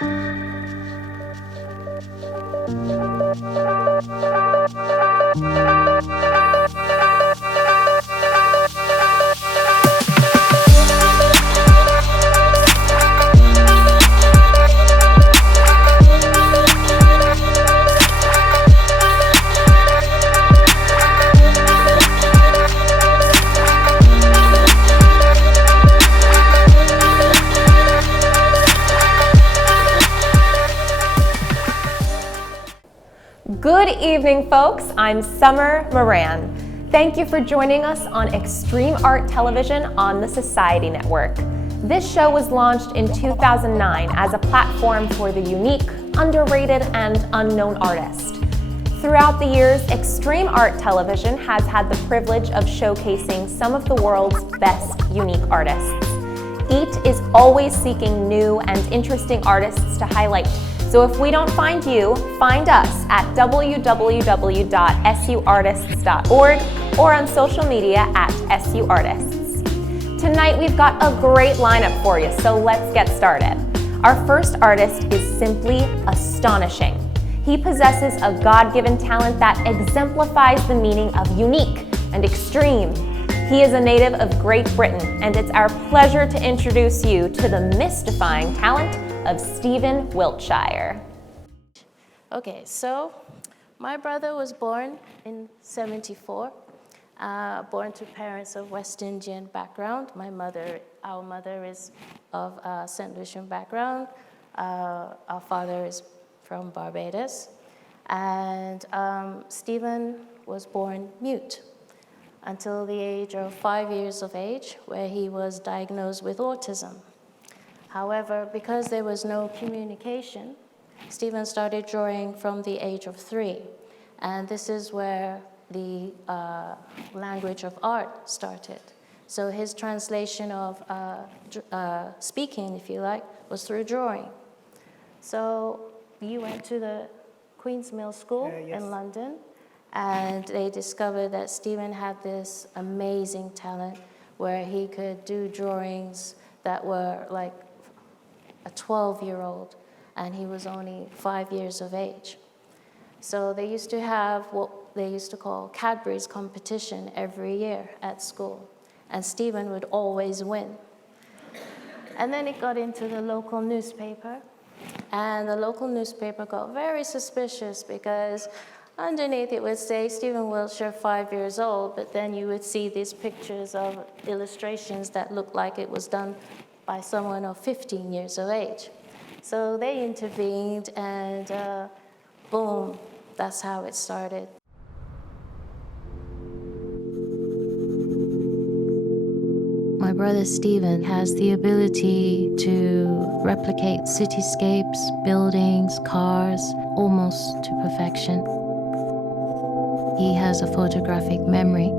Good evening, folks. I'm Summer Moran. Thank you for joining us on Extreme Art Television on the Society Network. This show was launched in 2009 as a platform for the unique, underrated, and unknown artist. Throughout the years, Extreme Art Television has had the privilege of showcasing some of the world's best unique artists. EAT is always seeking new and interesting artists to highlight. So if we don't find you, find us at www.suartists.org or on social media at SUArtists. Tonight we've got a great lineup for you, so let's get started. Our first artist is simply astonishing. He possesses a God-given talent that exemplifies the meaning of unique and extreme. He is a native of Great Britain, and it's our pleasure to introduce you to the mystifying talent of Stephen Wiltshire. Okay, so my brother was born in '74, born to parents of West Indian background. Our mother is of St. Lucian background. Our father is from Barbados. And Stephen was born mute until the age of 5 years of age, where he was diagnosed with autism. However, because there was no communication, Stephen started drawing from the age of 3. And this is where the language of art started. So his translation of speaking, if you like, was through drawing. So you went to the Queen's Mill School in London, and they discovered that Stephen had this amazing talent where he could do drawings that were like a 12-year-old, and he was only 5 years of age. So they used to have what they used to call Cadbury's competition every year at school, and Stephen would always win. And then it got into the local newspaper, and the local newspaper got very suspicious because underneath it would say Stephen Wiltshire, 5 years old, but then you would see these pictures of illustrations that looked like it was done by someone of 15 years of age. So they intervened, and boom, that's how it started. My brother Stephen has the ability to replicate cityscapes, buildings, cars, almost to perfection. He has a photographic memory.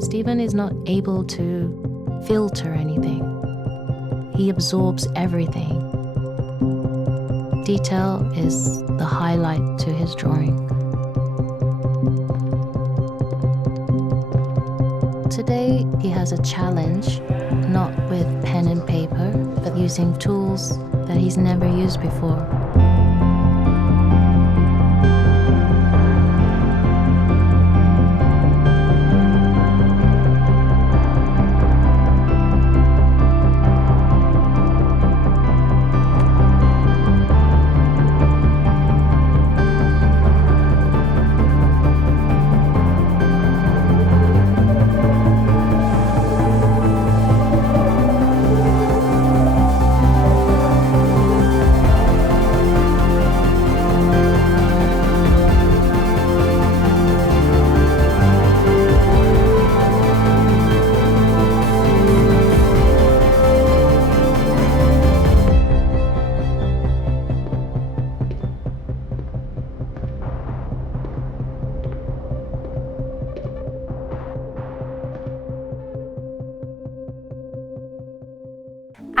Stephen is not able to filter anything. He absorbs everything. Detail is the highlight to his drawing. Today, he has a challenge, not with pen and paper, but using tools that he's never used before.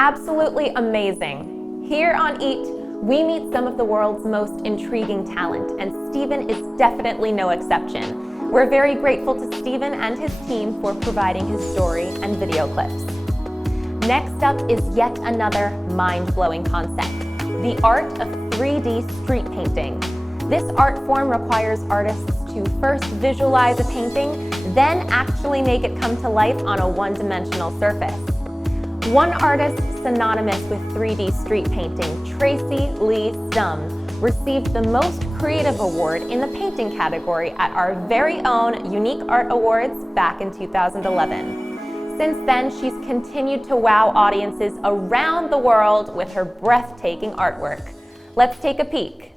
Absolutely amazing. Here on EAT, we meet some of the world's most intriguing talent, and Stephen is definitely no exception. We're very grateful to Stephen and his team for providing his story and video clips. Next up is yet another mind-blowing concept, the art of 3D street painting. This art form requires artists to first visualize a painting, then actually make it come to life on a one-dimensional surface. One artist synonymous with 3D street painting, Tracy Lee Stumms, received the Most Creative Award in the painting category at our very own Unique Art Awards back in 2011. Since then, she's continued to wow audiences around the world with her breathtaking artwork. Let's take a peek.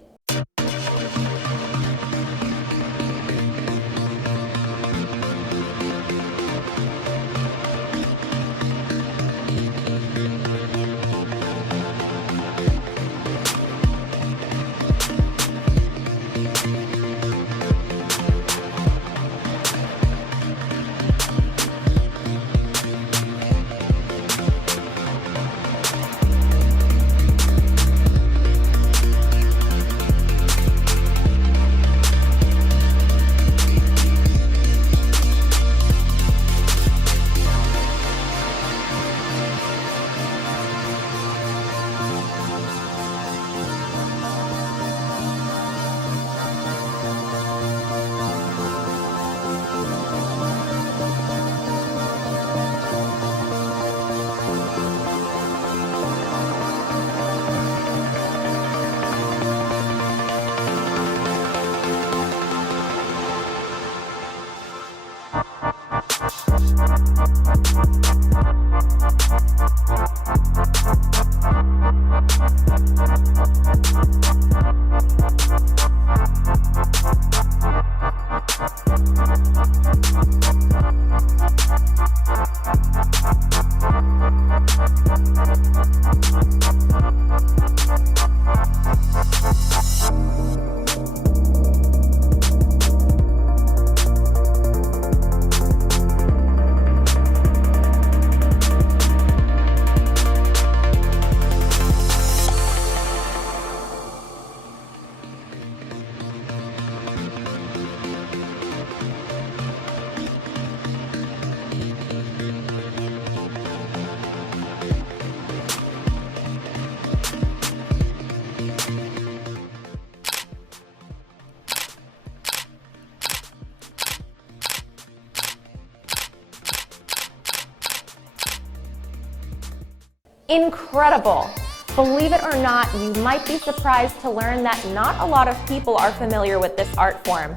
Incredible! Believe it or not, you might be surprised to learn that not a lot of people are familiar with this art form.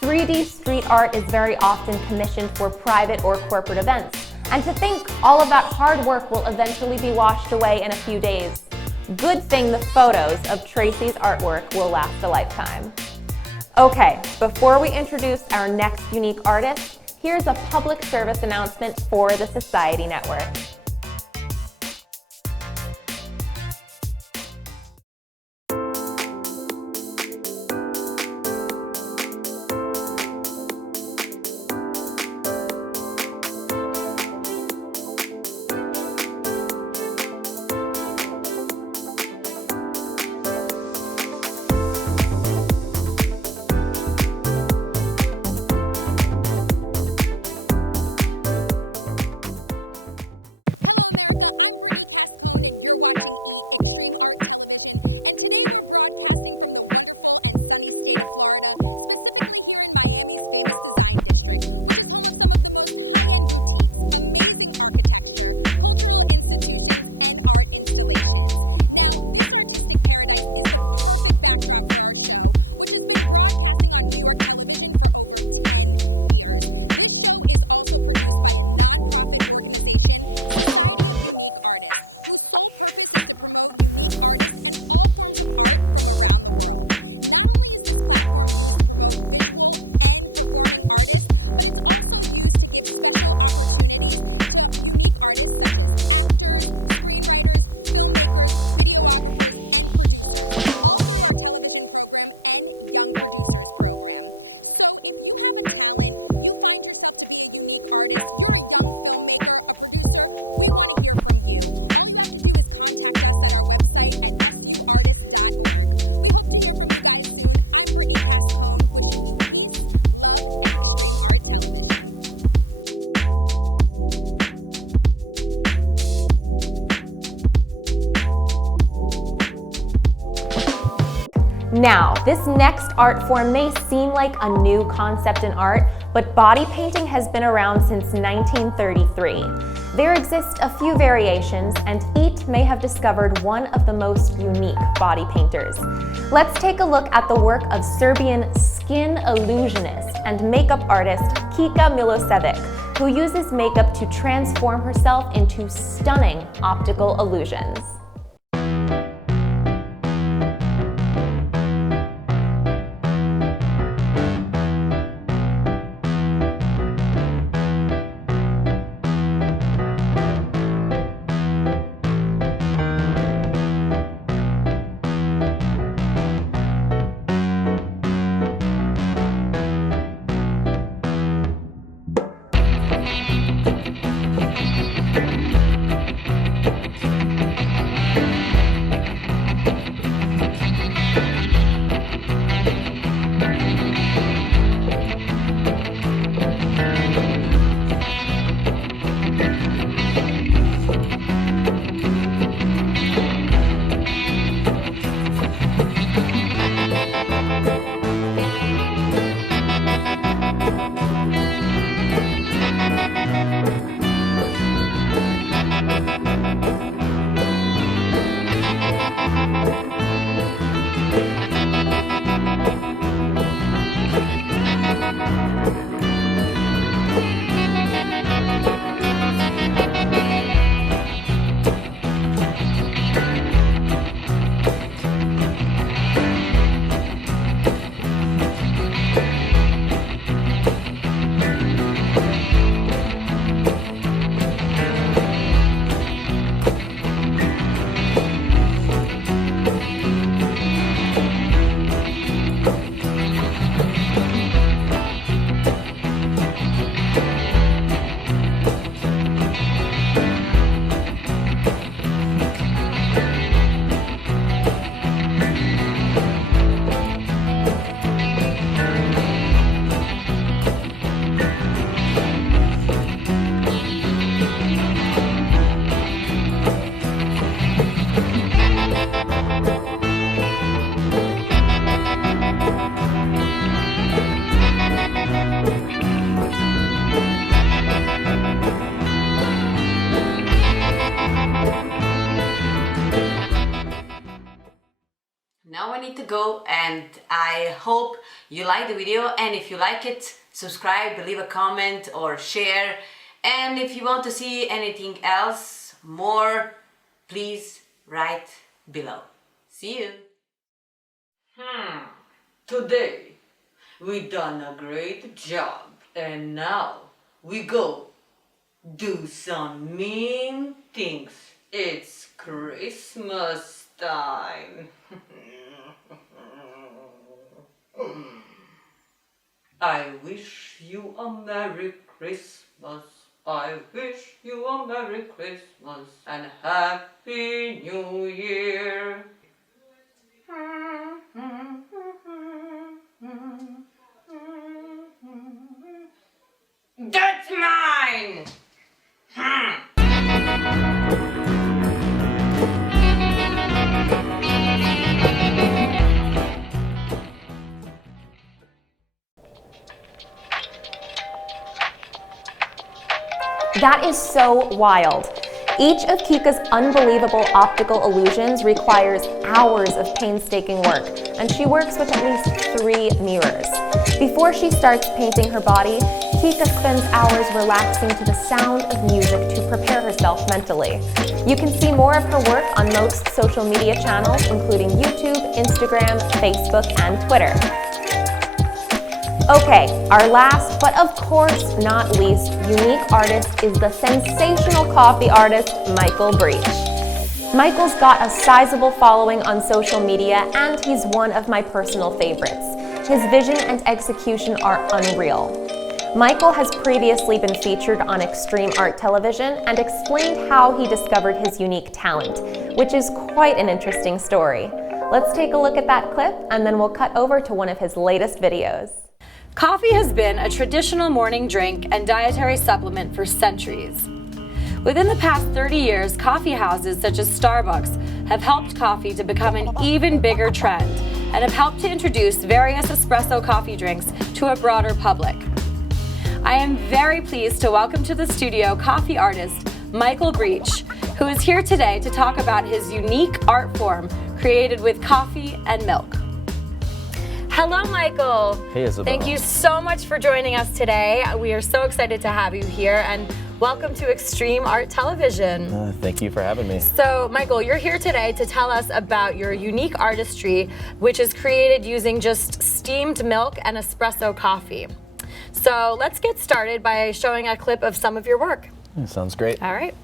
3D street art is very often commissioned for private or corporate events, and to think all of that hard work will eventually be washed away in a few days. Good thing the photos of Tracy's artwork will last a lifetime. Okay, before we introduce our next unique artist, here's a public service announcement for the Society Network. Now, this next art form may seem like a new concept in art, but body painting has been around since 1933. There exist a few variations, and each may have discovered one of the most unique body painters. Let's take a look at the work of Serbian skin illusionist and makeup artist Kika Milosevic, who uses makeup to transform herself into stunning optical illusions. Now I need to go, and I hope you like the video, and if you like it, subscribe, leave a comment or share, and if you want to see anything else more, please write below. See you! Today we done a great job, and now we go do some mean things. It's Christmas time. I wish you a Merry Christmas. I wish you a Merry Christmas and Happy New Year. That's mine! That is so wild. Each of Kika's unbelievable optical illusions requires hours of painstaking work, and she works with at least 3 mirrors. Before she starts painting her body, Kika spends hours relaxing to the sound of music to prepare herself mentally. You can see more of her work on most social media channels, including YouTube, Instagram, Facebook, and Twitter. Okay, our last, but of course not least, unique artist is the sensational coffee artist, Michael Breach. Michael's got a sizable following on social media, and he's one of my personal favorites. His vision and execution are unreal. Michael has previously been featured on Extreme Art Television and explained how he discovered his unique talent, which is quite an interesting story. Let's take a look at that clip, and then we'll cut over to one of his latest videos. Coffee has been a traditional morning drink and dietary supplement for centuries. Within the past 30 years, coffee houses such as Starbucks have helped coffee to become an even bigger trend, and have helped to introduce various espresso coffee drinks to a broader public. I am very pleased to welcome to the studio coffee artist Michael Breach, who is here today to talk about his unique art form created with coffee and milk. Hello, Michael. Hey, Isabel. Thank you so much for joining us today. We are so excited to have you here, and welcome to Extreme Art Television. Thank you for having me. So, Michael, you're here today to tell us about your unique artistry, which is created using just steamed milk and espresso coffee. So let's get started by showing a clip of some of your work. Sounds great. All right.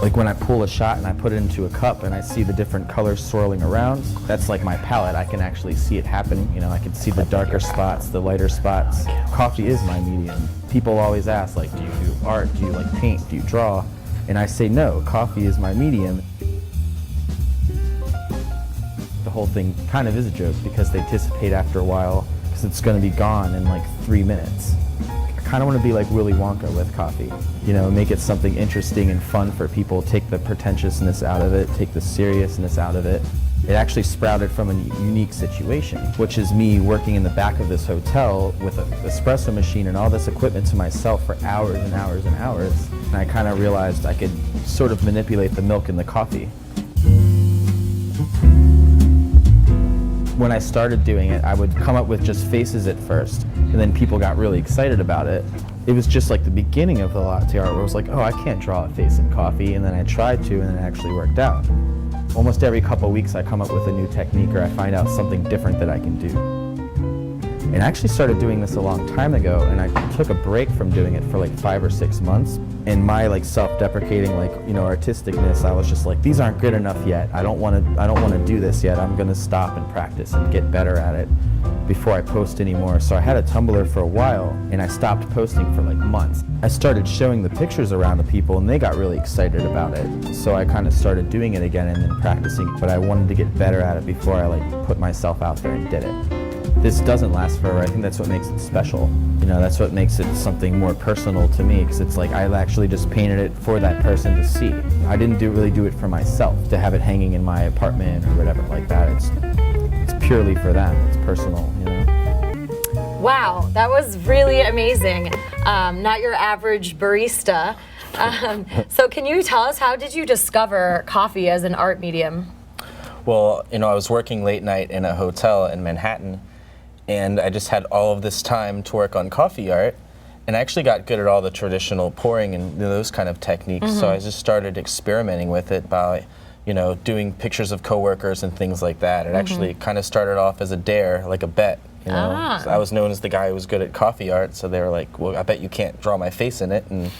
Like when I pull a shot and I put it into a cup and I see the different colors swirling around, that's like my palette. I can actually see it happening. You know, I can see the darker spots, the lighter spots. Coffee is my medium. People always ask, like, do you do art? Do you like paint? Do you draw? And I say no, coffee is my medium. The whole thing kind of is a joke because they dissipate after a while because it's going to be gone in like 3 minutes. I kind of want to be like Willy Wonka with coffee, you know, make it something interesting and fun for people, take the pretentiousness out of it, take the seriousness out of it. It actually sprouted from a unique situation, which is me working in the back of this hotel with an espresso machine and all this equipment to myself for hours and hours and hours. And I kind of realized I could sort of manipulate the milk in the coffee. When I started doing it, I would come up with just faces at first, and then people got really excited about it. It was just like the beginning of the latte art where it was like, oh, I can't draw a face in coffee, and then I tried to, and then it actually worked out. Almost every couple of weeks I come up with a new technique or I find out something different that I can do. And I actually started doing this a long time ago, and I took a break from doing it for like 5 or 6 months. In my like self-deprecating, like, you know, artisticness, I was just like, these aren't good enough yet. I don't want to do this yet. I'm gonna stop and practice and get better at it before I post anymore. So I had a Tumblr for a while, and I stopped posting for like months. I started showing the pictures around to people, and they got really excited about it. So I kind of started doing it again and then practicing, but I wanted to get better at it before I like put myself out there and did it. This doesn't last forever. I think that's what makes it special. You know, that's what makes it something more personal to me, because it's like I actually just painted it for that person to see. I didn't really do it for myself, to have it hanging in my apartment or whatever like that. It's purely for them. It's personal, you know. Wow, that was really amazing. Not your average barista. So can you tell us, how did you discover coffee as an art medium? Well, you know, I was working late night in a hotel in Manhattan, and I just had all of this time to work on coffee art, and I actually got good at all the traditional pouring and those kind of techniques. So I just started experimenting with it by, you know, doing pictures of coworkers and things like that. It actually kind of started off as a dare, like a bet. You know, so I was known as the guy who was good at coffee art, so they were like, well, I bet you can't draw my face in it, and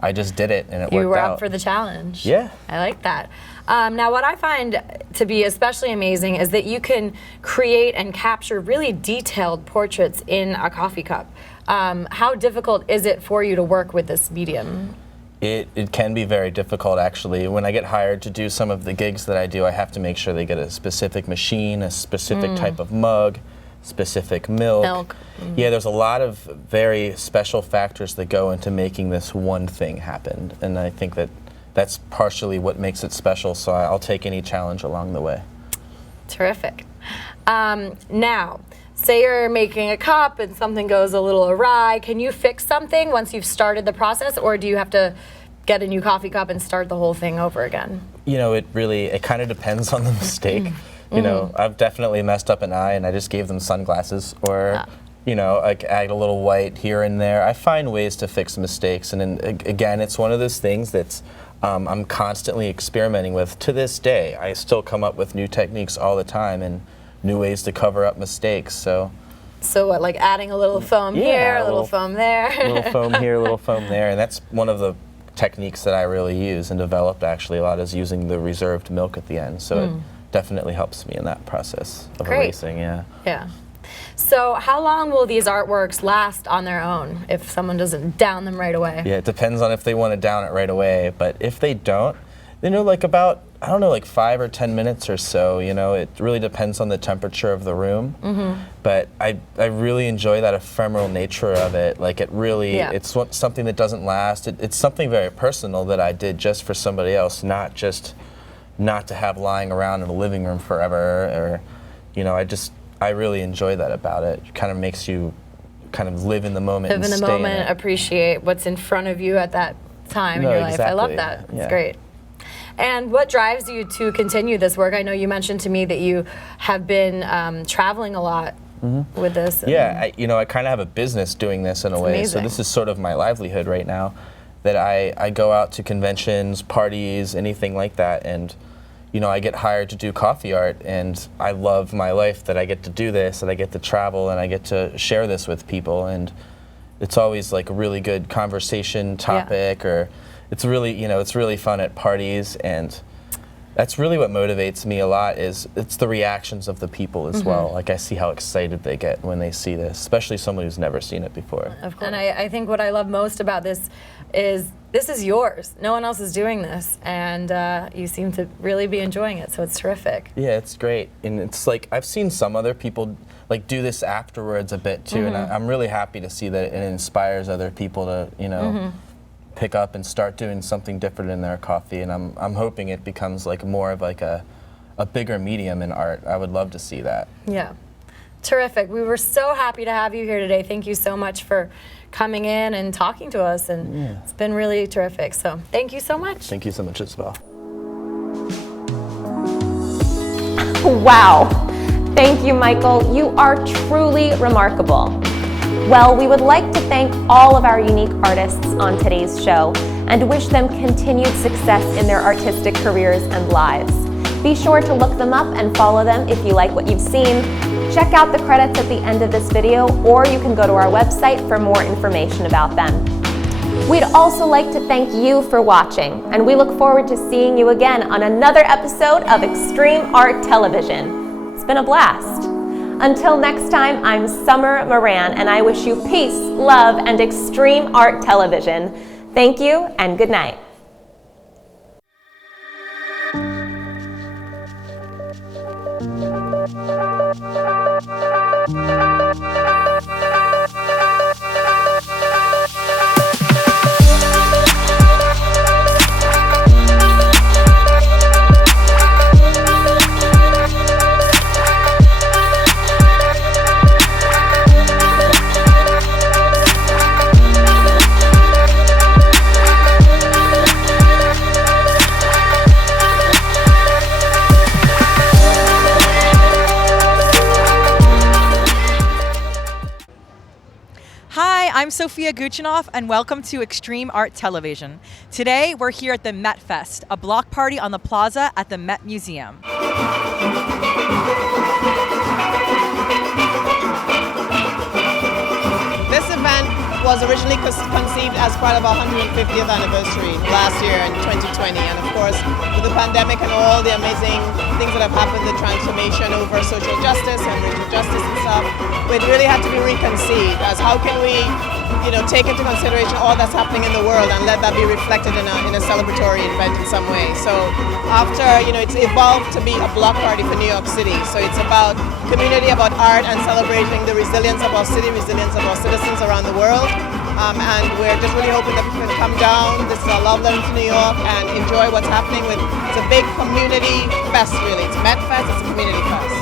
I just did it, and it worked out. You were up for the challenge. Yeah. I like that. Now, what I find to be especially amazing is that you can create and capture really detailed portraits in a coffee cup. How difficult is it for you to work with this medium? It can be very difficult, actually. When I get hired to do some of the gigs that I do, I have to make sure they get a specific machine, a specific type of mug, specific milk. Yeah, there's a lot of very special factors that go into making this one thing happen, and I think that that's partially what makes it special, so I'll take any challenge along the way. Terrific. Now, say you're making a cup and something goes a little awry. Can you fix something once you've started the process, or do you have to get a new coffee cup and start the whole thing over again? You know, it kind of depends on the mistake. You know, I've definitely messed up an eye and I just gave them sunglasses, or you know, like add a little white here and there. I find ways to fix mistakes, and then, again, it's one of those things that's I'm constantly experimenting with. To this day, I still come up with new techniques all the time and new ways to cover up mistakes. So what, like adding a little foam here, a little foam there? A little foam here, a little foam there, and that's one of the techniques that I really use and developed actually a lot, is using the reserved milk at the end. So it definitely helps me in that process of erasing. Yeah. So how long will these artworks last on their own if someone doesn't down them right away? Yeah, it depends on if they want to down it right away, but if they don't, you know, like about, I don't know, like 5 or 10 minutes or so, you know, it really depends on the temperature of the room. But I really enjoy that ephemeral nature of it. Like it really, it's something that doesn't last. It's something very personal that I did just for somebody else, not just, not to have lying around in the living room forever, or, you know, I really enjoy that about it. It kind of makes you kind of live in the moment. Live in the stay moment, in it. appreciate what's in front of you at that time No, in your life. I love exactly. that. It's Yeah. great. And what drives you to continue this work? I know you mentioned to me that you have been traveling a lot with this. Yeah, I kind of have a business doing this in a way. amazing. So this is sort of my livelihood right now, that I go out to conventions, parties, anything like that, and you know, I get hired to do coffee art, and I love my life that I get to do this, and I get to travel, and I get to share this with people, and it's always like a really good conversation topic, or it's really, you know, it's really fun at parties, and that's really what motivates me a lot. Is it's the reactions of the people as well. Like I see how excited they get when they see this, especially someone who's never seen it before. Of course. And I think what I love most about this is yours. No one else is doing this, and you seem to really be enjoying it, so it's terrific. Yeah, it's great, and it's like I've seen some other people like do this afterwards a bit too, and I'm really happy to see that it inspires other people to, you know, pick up and start doing something different in their coffee, and I'm hoping it becomes like more of like a bigger medium in art. I would love to see that. Yeah. Terrific. We were so happy to have you here today. Thank you so much for coming in and talking to us, and it's been really terrific. So thank you so much. Thank you so much, Isabel. Wow. Thank you, Michael. You are truly remarkable. Well, we would like to thank all of our unique artists on today's show and wish them continued success in their artistic careers and lives. Be sure to look them up and follow them if you like what you've seen. Check out the credits at the end of this video, or you can go to our website for more information about them. We'd also like to thank you for watching, and we look forward to seeing you again on another episode of Extreme Art Television. It's been a blast. Until next time, I'm Summer Moran, and I wish you peace, love, and extreme art television. Thank you, and good night. I'm Sophia Guchinoff, and welcome to Extreme Art Television. Today, we're here at the Met Fest, a block party on the plaza at the Met Museum. This event was originally conceived as part of our 150th anniversary last year in 2020, and of course with the pandemic and all the amazing things that have happened, the transformation over social justice and racial justice and stuff, it really had to be reconceived as how can we, you know, take into consideration all that's happening in the world and let that be reflected in a celebratory event in some way. So after, you know, it's evolved to be a block party for New York City. So it's about community, about art, and celebrating the resilience of our city, resilience of our citizens around the world. And we're just really hoping that people can come down. This is our love letter to New York and enjoy what's happening with, it's a big community fest really. It's Met Fest, it's a community fest.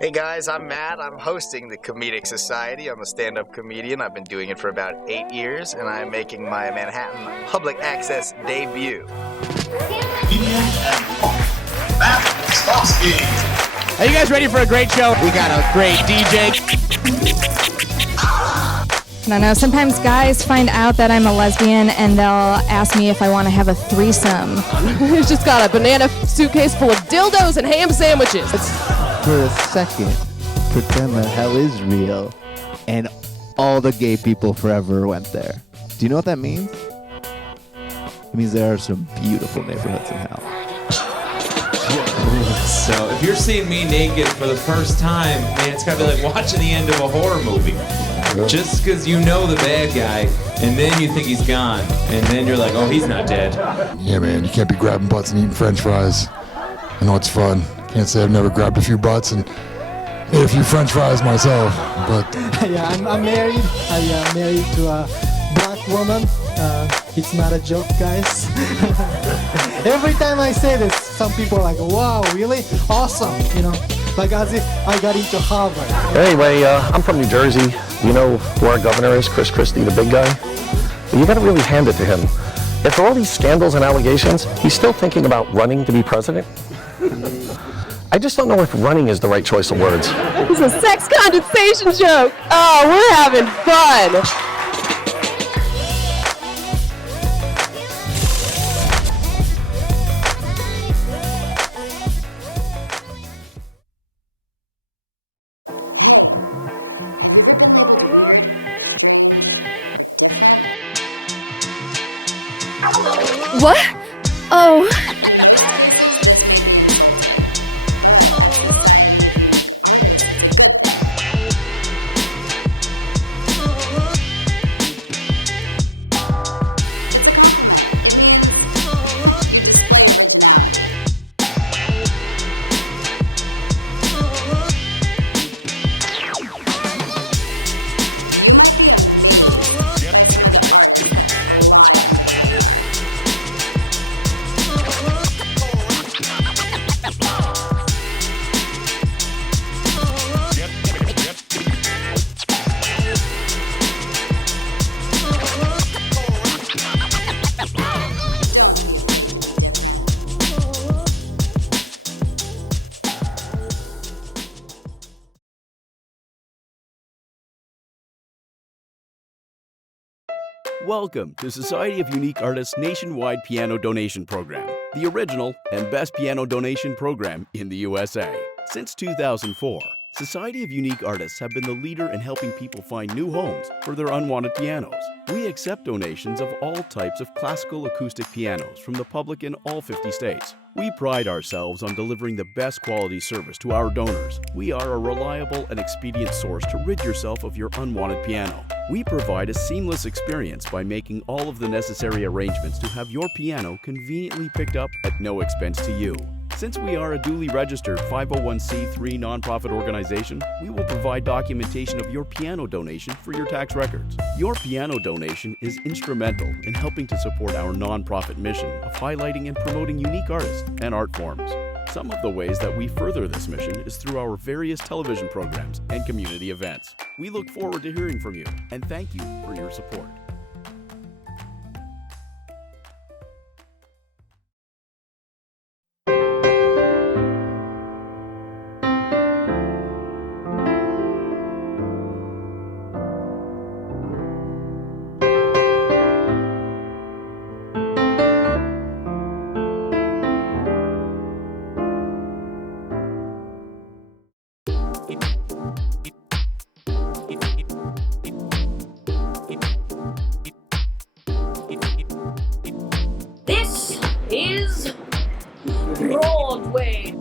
Hey guys, I'm Matt. I'm hosting the Comedic Society. I'm a stand-up comedian. I've been doing it for about 8 years, and I'm making my Manhattan public access debut. Comedian and punk. Matt Stofsky. Are you guys ready for a great show? We got a great DJ. I don't know, sometimes guys find out that I'm a lesbian and they'll ask me if I want to have a threesome. He's just got a banana suitcase full of dildos and ham sandwiches. For a second, pretend that hell is real and all the gay people forever went there. Do you know what that means? It means there are some beautiful neighborhoods in hell. So if you're seeing me naked for the first time, man, it's gotta be like watching the end of a horror movie. Just because you know the bad guy, and then you think he's gone, and then you're like, oh, he's not dead. Yeah, man, you can't be grabbing butts and eating French fries. I know it's fun. Can't say I've never grabbed a few butts and ate a few French fries myself, but... Yeah, I'm married. I am married to a black woman. It's not a joke, guys. Every time I say this, some people are like, wow, really? Awesome, you know, like as if I got into Harvard. Anyway, I'm from New Jersey. You know who our governor is, Chris Christie, the big guy? But you gotta really hand it to him. After all these scandals and allegations, he's still thinking about running to be president. I just don't know if running is the right choice of words. It's a sex condensation joke. Oh, we're having fun. What? Oh. Welcome to Society of Unique Artists' nationwide piano donation program, the original and best piano donation program in the USA. Since 2004, Society of Unique Artists have been the leader in helping people find new homes for their unwanted pianos. We accept donations of all types of classical acoustic pianos from the public in all 50 states. We pride ourselves on delivering the best quality service to our donors. We are a reliable and expedient source to rid yourself of your unwanted piano. We provide a seamless experience by making all of the necessary arrangements to have your piano conveniently picked up at no expense to you. Since we are a duly registered 501c3 nonprofit organization, we will provide documentation of your piano donation for your tax records. Your piano donation is instrumental in helping to support our nonprofit mission of highlighting and promoting unique artists and art forms. Some of the ways that we further this mission is through our various television programs and community events. We look forward to hearing from you, and thank you for your support. This is Broadway.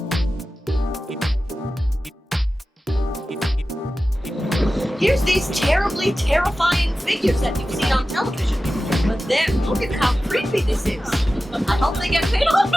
Here's these terribly terrifying figures that you've seen on television. But then, look at how creepy this is. I hope they get paid off.